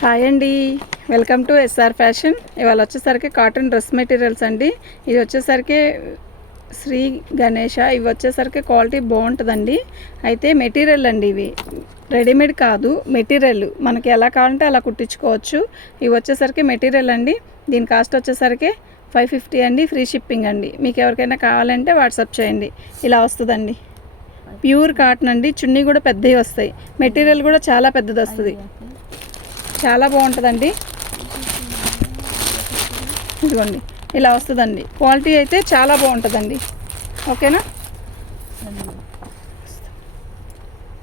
Hi అండి. Welcome to SR fashion. ఇవాళ వచ్చేసరికి కాటన్ డ్రెస్ మెటీరియల్స్ అండి. ఇది వచ్చేసరికి శ్రీ గణేష. ఇవి వచ్చేసరికి క్వాలిటీ బాగుంటుందండి. అయితే మెటీరియల్ అండి ఇవి. రెడీమేడ్ కాదు మెటీరియల్. మనకి ఎలా కావాలంటే అలా కుట్టించుకోవచ్చు. ఇవి వచ్చేసరికి మెటీరియల్ అండి. దీని కాస్ట్ వచ్చేసరికి ఫైవ్ ఫిఫ్టీ అండి. ఫ్రీ షిప్పింగ్ అండి. మీకు ఎవరికైనా కావాలంటే వాట్సాప్ చేయండి. ఇలా వస్తుందండి. ప్యూర్ కాటన్ అండి. చున్నీ కూడా పెద్దవి వస్తాయి. మెటీరియల్ కూడా చాలా పెద్దది వస్తుంది. చాలా బాగుంటుందండి. ఇదిగోండి ఇలా వస్తుందండి. క్వాలిటీ అయితే చాలా బాగుంటుందండి. ఓకేనా?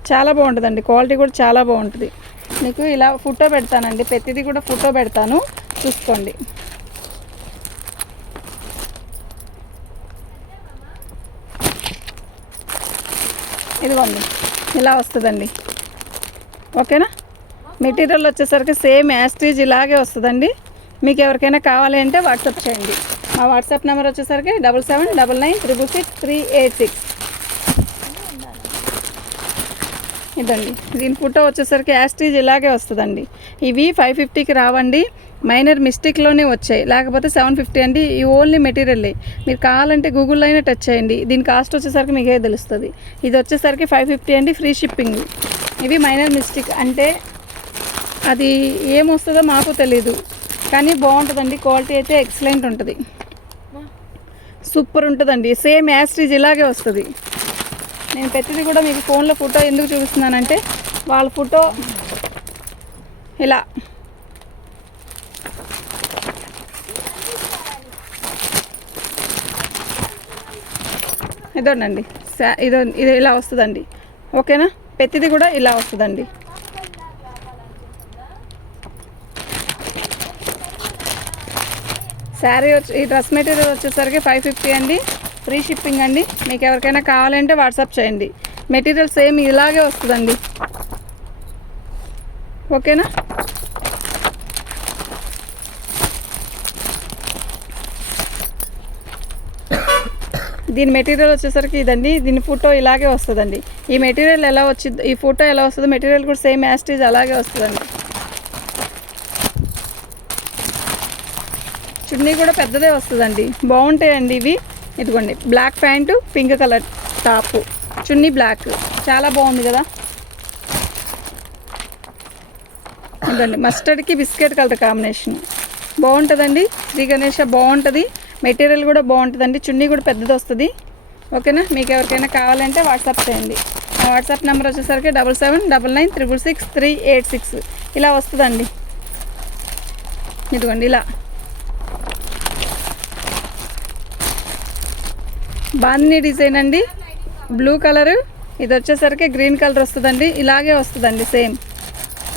చాలా బాగుంటుందండి. క్వాలిటీ కూడా చాలా బాగుంటుంది. మీకు ఇలా ఫోటో పెడతానండి. ప్రతిదీ కూడా ఫోటో పెడతాను. చూసుకోండి. ఇదిగోండి ఇలా వస్తుందండి. ఓకేనా? మెటీరియల్ వచ్చేసరికి సేమ్ యాస్టీజ్ ఇలాగే వస్తుందండి. మీకు ఎవరికైనా కావాలి అంటే వాట్సాప్ చేయండి. మా వాట్సాప్ నెంబర్ వచ్చేసరికి double seven double nine triple six three eight six. ఇదండి. దీని ఫోటో వచ్చేసరికి యాస్టీజ్ ఇలాగే వస్తుందండి. ఇవి ఫైవ్ ఫిఫ్టీకి రావండి. మైనర్ మిస్టేక్లోనే వచ్చాయి. లేకపోతే సెవెన్ ఫిఫ్టీ అండి. ఈ ఓన్లీ మెటీరియల్ మీరు కావాలంటే గూగుల్లో అయినా టచ్ చేయండి. దీని కాస్ట్ వచ్చేసరికి మీకే తెలుస్తుంది. ఇది వచ్చేసరికి ఫైవ్ ఫిఫ్టీ అండి. Free shipping. ఇవి మైనర్ మిస్టేక్ అంటే అది ఏమొస్తుందో మాకు తెలీదు. కానీ బాగుంటుందండి. క్వాలిటీ అయితే ఎక్సలెంట్ ఉంటుంది. సూపర్ ఉంటుందండి. సేమ్ యాస్ట్రీజ్ ఇలాగే వస్తుంది. నేను ప్రతిదీ కూడా మీకు ఫోన్లో ఫోటో ఎందుకు చూపిస్తున్నానంటే వాళ్ళ ఫోటో ఇలా. ఇదోనండి. ఇదో ఇది ఇలా వస్తుందండి. ఓకేనా? ప్రతిదీ కూడా ఇలా వస్తుందండి. శారీ వచ్చి ఈ డ్రెస్ మెటీరియల్ వచ్చేసరికి ఫైవ్ ఫిఫ్టీ అండి. ఫ్రీ షిప్పింగ్ అండి. మీకు ఎవరికైనా కావాలంటే వాట్సాప్ చేయండి. మెటీరియల్ సేమ్ ఇలాగే వస్తుందండి. ఓకేనా దీని మెటీరియల్ వచ్చేసరికి ఇదండి. దీని ఫోటో ఇలాగే వస్తుందండి. ఈ మెటీరియల్ ఎలా వచ్చింది ఈ ఫోటో ఎలా వస్తుందో మెటీరియల్ కూడా సేమ్ యాస్టేజ్ అలాగే వస్తుందండి. చున్నీ కూడా పెద్దదే వస్తుందండి. బాగుంటాయండి ఇవి. ఇదిగోండి black pant pink colour top chunni black చాలా బాగుంది కదా. ఇదండి మస్టర్డ్కి బిస్కెట్ కలర్ కాంబినేషన్ బాగుంటుందండి. శ్రీ గణేష బాగుంటుంది. మెటీరియల్ కూడా బాగుంటుందండి. చున్నీ కూడా పెద్దది వస్తుంది. ఓకేనా? మీకు ఎవరికైనా కావాలంటే వాట్సాప్ చేయండి. మా వాట్సాప్ నెంబర్ వచ్చేసరికి double seven double nine triple six three eight six. ఇలా వస్తుందండి. ఇదిగోండి ఇలా. బాందిని డిజైన్ అండి. బ్లూ కలరు ఇది వచ్చేసరికి గ్రీన్ కలర్ వస్తుందండి. ఇలాగే వస్తుందండి సేమ్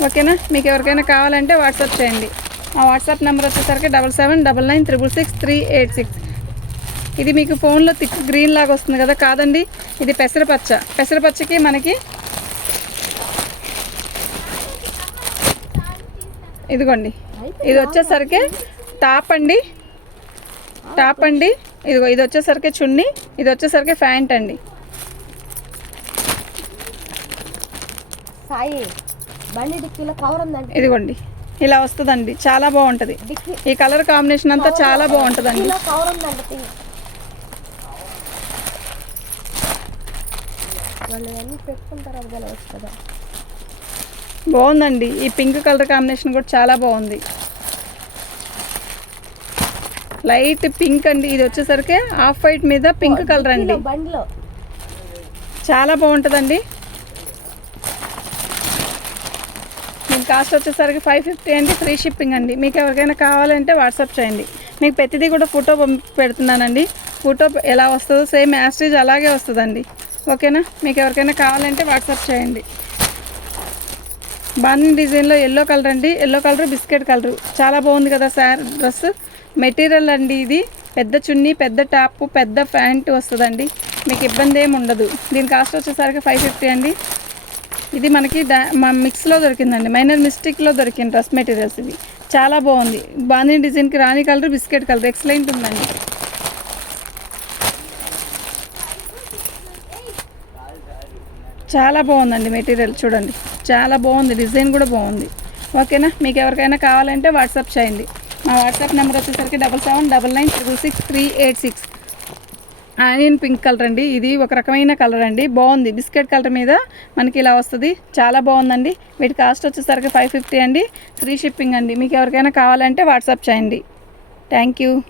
ఓకేనా? మీకు ఎవరికైనా కావాలంటే వాట్సాప్ చేయండి. మా వాట్సాప్ నెంబర్ వచ్చేసరికి double seven double nine triple six three eight six ఇది మీకు ఫోన్లో థిక్ గ్రీన్ లాగా వస్తుంది కదా? కాదండి ఇది పెసరపచ్చ పెసరపచ్చకి మనకి ఇదిగోండి. ఇది వచ్చేసరికి టాప్ అండి. టాప్ అండి. ఇదిగో ఇది వచ్చేసరికి చున్నీ. ఇది వచ్చేసరికి ప్యాంట్ అండి. సాయి బండి డిక్కీలో కవర్ ఉందండి. ఇదిగోండి ఇలా వస్తుందండి. చాలా బాగుంటుంది. ఈ కలర్ కాంబినేషన్ అంతా చాలా బాగుంటుందండి. కవర్ ఉందండి పెట్టుకుంటారు బాగుందండి. ఈ పింక్ కలర్ కాంబినేషన్ కూడా చాలా బాగుంది. లైట్ పింక్ అండి. ఇది వచ్చేసరికి ఆఫ్ వైట్ మీద పింక్ కలర్ అండి. చాలా బాగుంటుందండి. దీని కాస్ట్ వచ్చేసరికి ఫైవ్ ఫిఫ్టీ అండి. ఫ్రీ షిప్పింగ్ అండి. మీకు ఎవరికైనా కావాలంటే వాట్సాప్ చేయండి. మీకు ప్రతిదీ కూడా ఫోటో పంపి పెడుతున్నానండి. ఫోటో ఎలా వస్తుందో సేమ్ యాస్టేజ్ అలాగే వస్తుందండి. ఓకేనా? మీకు ఎవరికైనా కావాలంటే వాట్సాప్ చేయండి. బాందిని డిజైన్లో ఎల్లో కలర్ అండి. ఎల్లో కలర్ బిస్కెట్ కలర్ చాలా బాగుంది కదా సార్ డ్రెస్. మెటీరియల్ అండి ఇది. పెద్ద చున్నీ పెద్ద టాప్ పెద్ద ప్యాంట్ వస్తుందండి. మీకు ఇబ్బంది ఏమి ఉండదు. దీని కాస్ట్ వచ్చేసరికి ఫైవ్ ఫిఫ్టీ అండి. ఇది మనకి డా మా మిక్స్లో దొరికిందండి. మైనర్ మిస్టేక్లో దొరికింది డ్రెస్ మెటీరియల్స్ ఇది చాలా బాగుంది. బాందిని డిజైన్కి రాణి కలర్ బిస్కెట్ కలర్ ఎక్సలెంట్ ఉందండి. చాలా బాగుందండి మెటీరియల్. చూడండి. చాలా బాగుంది డిజైన్ కూడా బాగుంది. ఓకేనా? మీకు ఎవరికైనా కావాలంటే వాట్సాప్ చేయండి. మా వాట్సాప్ నెంబర్ వచ్చేసరికి double seven double nine triple six three eight six. Onion pink colour అండి. ఇది ఒక రకమైన కలర్ అండి. బాగుంది. బిస్కెట్ కలర్ మీద మనకి ఇలా వస్తుంది. చాలా బాగుందండి. వీటి కాస్ట్ వచ్చేసరికి ఫైవ్ ఫిఫ్టీ అండి. ఫ్రీ షిప్పింగ్ అండి. మీకు ఎవరికైనా కావాలంటే వాట్సాప్ చేయండి. Thank you.